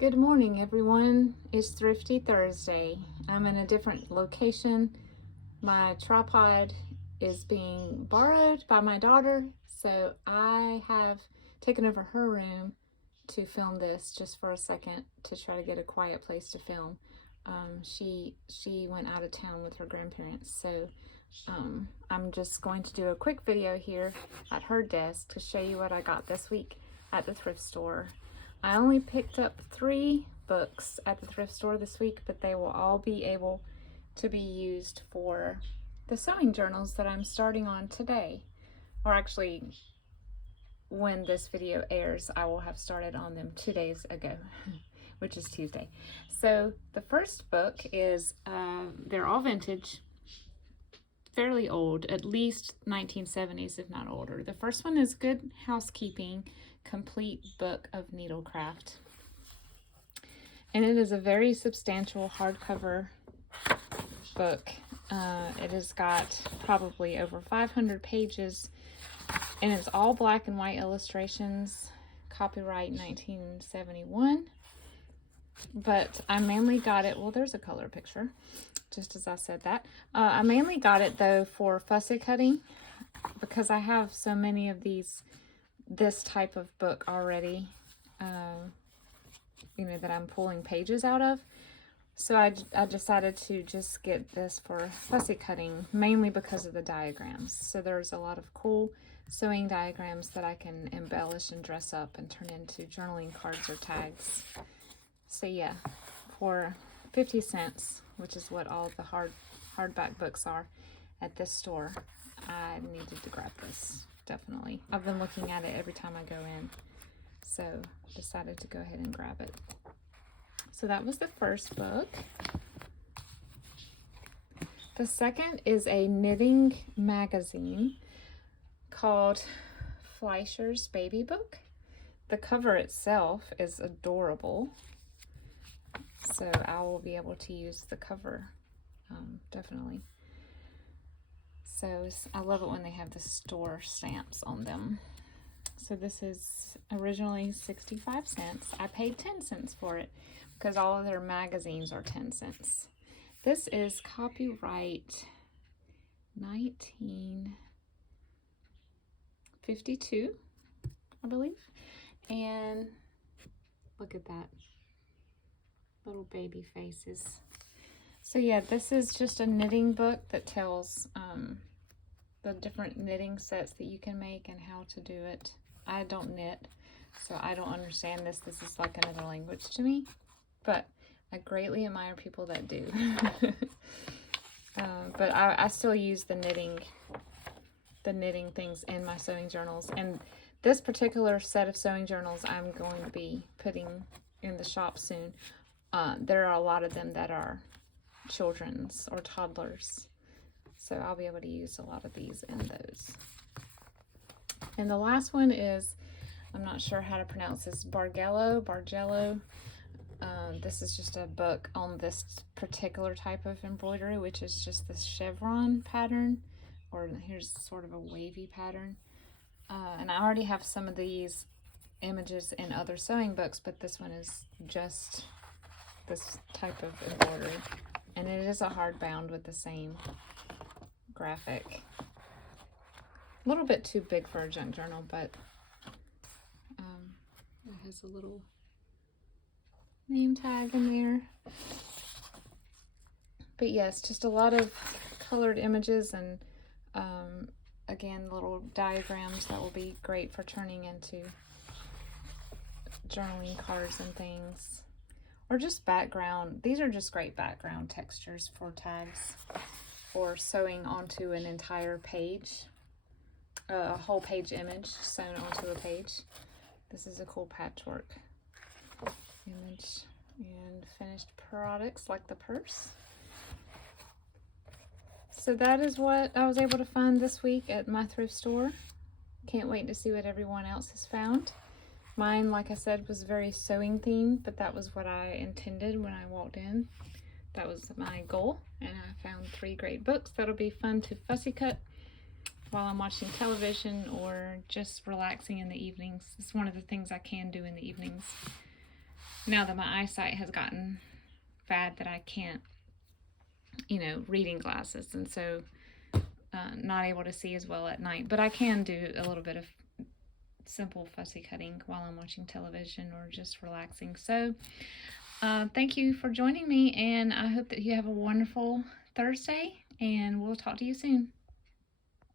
Good morning, everyone. It's Thrifty Thursday. I'm in a different location. My tripod is being borrowed by my daughter, so I have taken over her room to film this just for a second to try to get a quiet place to film. She went out of town with her grandparents, so I'm just going to do a quick video here at her desk to show you what I got this week at the thrift store. I only picked up 3 books at the thrift store this week, but they will all be able to be used for the sewing journals that I'm starting on today. Or actually, when this video airs, I will have started on them 2 days ago, which is Tuesday. So the first book is, they're all vintage, fairly old, at least 1970s, if not older. The first one is Good Housekeeping, Complete Book of Needlecraft. And it is a very substantial hardcover book. It has got probably over 500 pages, and it's all black and white illustrations, copyright 1971. But I mainly got it, well, there's a color picture, just as I said that. I mainly got it, though, for fussy cutting, because I have so many of this type of book already, that I'm pulling pages out of. So I decided to just get this for fussy cutting, mainly because of the diagrams. So there's a lot of cool sewing diagrams that I can embellish and dress up and turn into journaling cards or tags. So yeah, for 50 cents, which is what all the hardback books are at this store, I needed to grab this, definitely. I've been looking at it every time I go in, so decided to go ahead and grab it. So that was the first book. The second is a knitting magazine called Fischers Baby book. The cover itself is adorable, so I will be able to use the cover, definitely. So I love it when they have the store stamps on them. So this is originally 65 cents. I paid 10 cents for it because all of their magazines are 10 cents. This is copyright 1952, I believe. And look at that, little baby faces. So yeah, this is just a knitting book that tells the different knitting sets that you can make and how to do it. I don't knit, so I don't understand this. This is like another language to me, but I greatly admire people that do. But I still use the knitting things in my sewing journals. And this particular set of sewing journals I'm going to be putting in the shop soon. There are a lot of them that are children's or toddlers, so I'll be able to use a lot of these in those. And the last one is, I'm not sure how to pronounce this, Bargello. This is just a book on this particular type of embroidery, which is just this chevron pattern, or here's sort of a wavy pattern. And I already have some of these images in other sewing books, but this one is just this type of embroidery. And it is a hardbound with the same graphic. A little bit too big for a junk journal, but it has a little name tag in there. But yes, just a lot of colored images and again, little diagrams that will be great for turning into journaling cards and things. Or just background. These are just great background textures for tags or sewing onto an entire page, a whole page image sewn onto a page. This is a cool patchwork image and finished products like the purse. So that is what I was able to find this week at my thrift store. Can't wait to see what everyone else has found. Mine, like I said, was very sewing themed, but that was what I intended when I walked in. That was my goal, and I found 3 great books that'll be fun to fussy cut while I'm watching television or just relaxing in the evenings. It's one of the things I can do in the evenings. now that my eyesight has gotten bad that I can't, reading glasses, and so not able to see as well at night. But I can do a little bit of simple fussy cutting while I'm watching television or just relaxing. So thank you for joining me, and I hope that you have a wonderful Thursday, and we'll talk to you soon.